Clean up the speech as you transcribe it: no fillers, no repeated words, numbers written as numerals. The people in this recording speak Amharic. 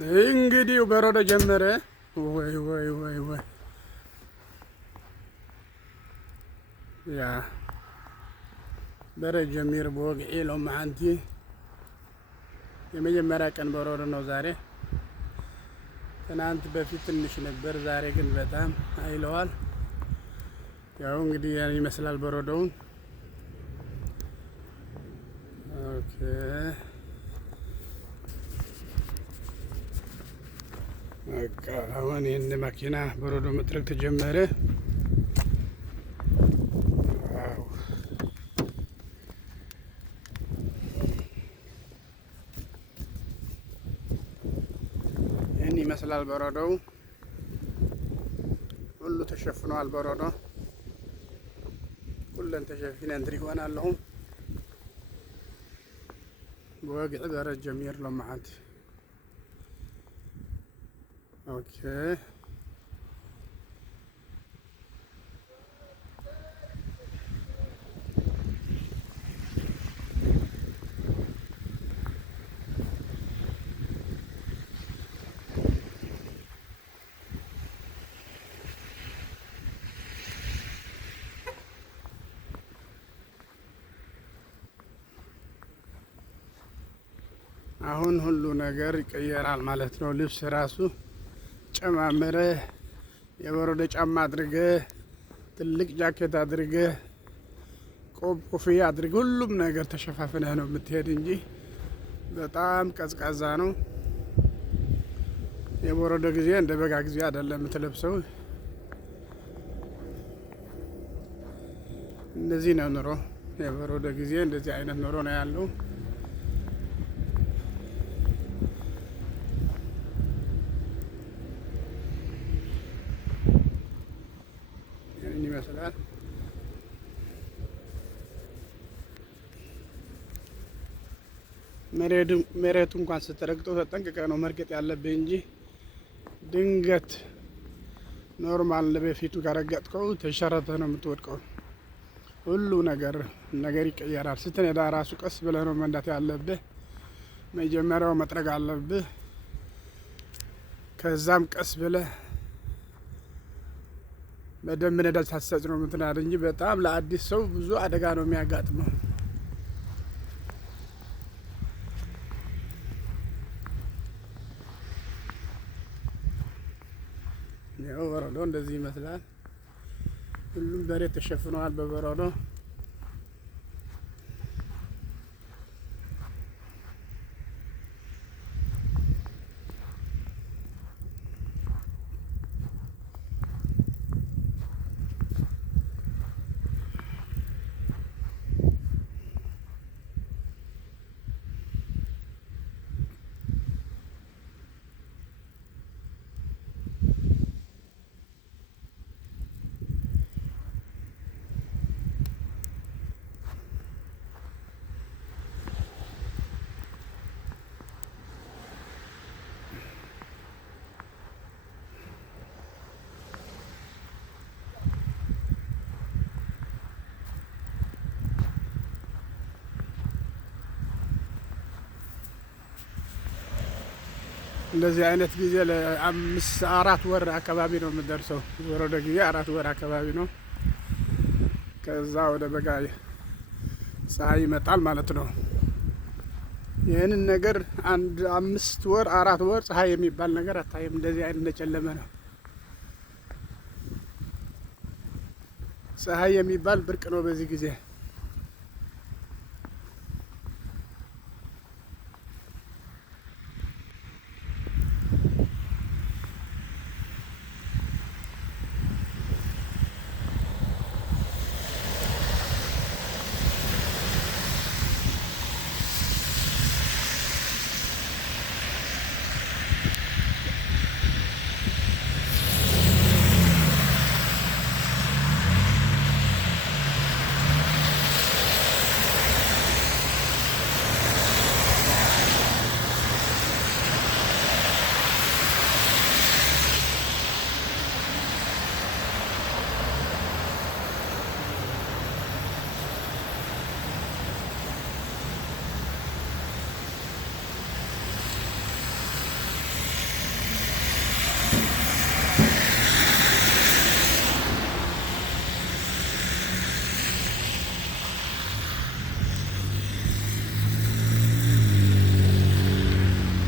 እንግዲህ በረዶ ጀመረ። ወይ ወይ ወይ ወይ ያ በረዶ ጀሚር በወግዒ ሎም ማዓንቲ የመጀመሪያ ቀን በረዶ ነው ዛሬ። ትናንት በፊት ትንሽ ነበር፣ ዛሬ ግን በጣም አይለዋል። ያው እንግዲህ ያን ይመስላል በረዶውን። ኦኬ በቃ አሁን ይህን መኪና በረዶ መጥረግ ተጀመረ። ይህን ይመስላል በረዶው። ሁሉ ተሸፍኗል በረዶ። ኩለን ተሸፊነን ትሪግዋን ኣለኹም ብወግዒ በረድ ጀሚር ሎም መዓልቲ። ኦኬ አሁን ሁሉ ነገር ይቀየራል ማለት ነው። ልብስ ራሱ ጨማምረ የበረዶ ጫማ አድርገ ትልቅ ጃኬት አድርገ ቆብ ኮፍያ አድርገ ሁሉም ነገር ተሸፋፍነህ ነው የምትሄድ እንጂ በጣም ቀዝቃዛ ነው። የበረዶ ጊዜ እንደ በጋ ጊዜ አይደለም የምትለብሰው። እንደዚህ ነው ኑሮ። የበረዶ ጊዜ እንደዚህ አይነት ኑሮ ነው ያለው። ይመስላል መሬቱ እንኳን ስትረግጠው ተጠንቅቀህ ነው መርገጥ ያለብህ እንጂ ድንገት ኖርማል በፊቱ ከረገጥከው ተሸረተህ ነው የምትወድቀው። ሁሉ ነገር ይቀየራል። ስትነዳ ራሱ ቀስ ብለህ ነው መንዳት ያለብህ። መጀመሪያው መጥረግ አለብህ። ከዛም ቀስ ብለህ በደንብ ነዳጅ ታሰጭ ነው የምትናድ እንጂ በጣም ለአዲስ ሰው ብዙ አደጋ ነው የሚያጋጥመው። ያው በረዶ እንደዚህ ይመስላል። ሁሉም በሬት ተሸፍነዋል በበረዶ። እንደዚህ አይነት ጊዜ ለ4 ወር አካባቢ ነው የምደርሰው። በረዶ ጊዜ 4 ወር አካባቢ ነው። ከዛ ወደ በጋ ፀሐይ ይመጣል ማለት ነው። ይህንን ነገር 5 ወር 4 ወር ፀሐይ የሚባል ነገር አታይም። እንደዚህ አይነት እንደጨለመ ነው። ፀሐይ የሚባል ብርቅ ነው በዚህ ጊዜ።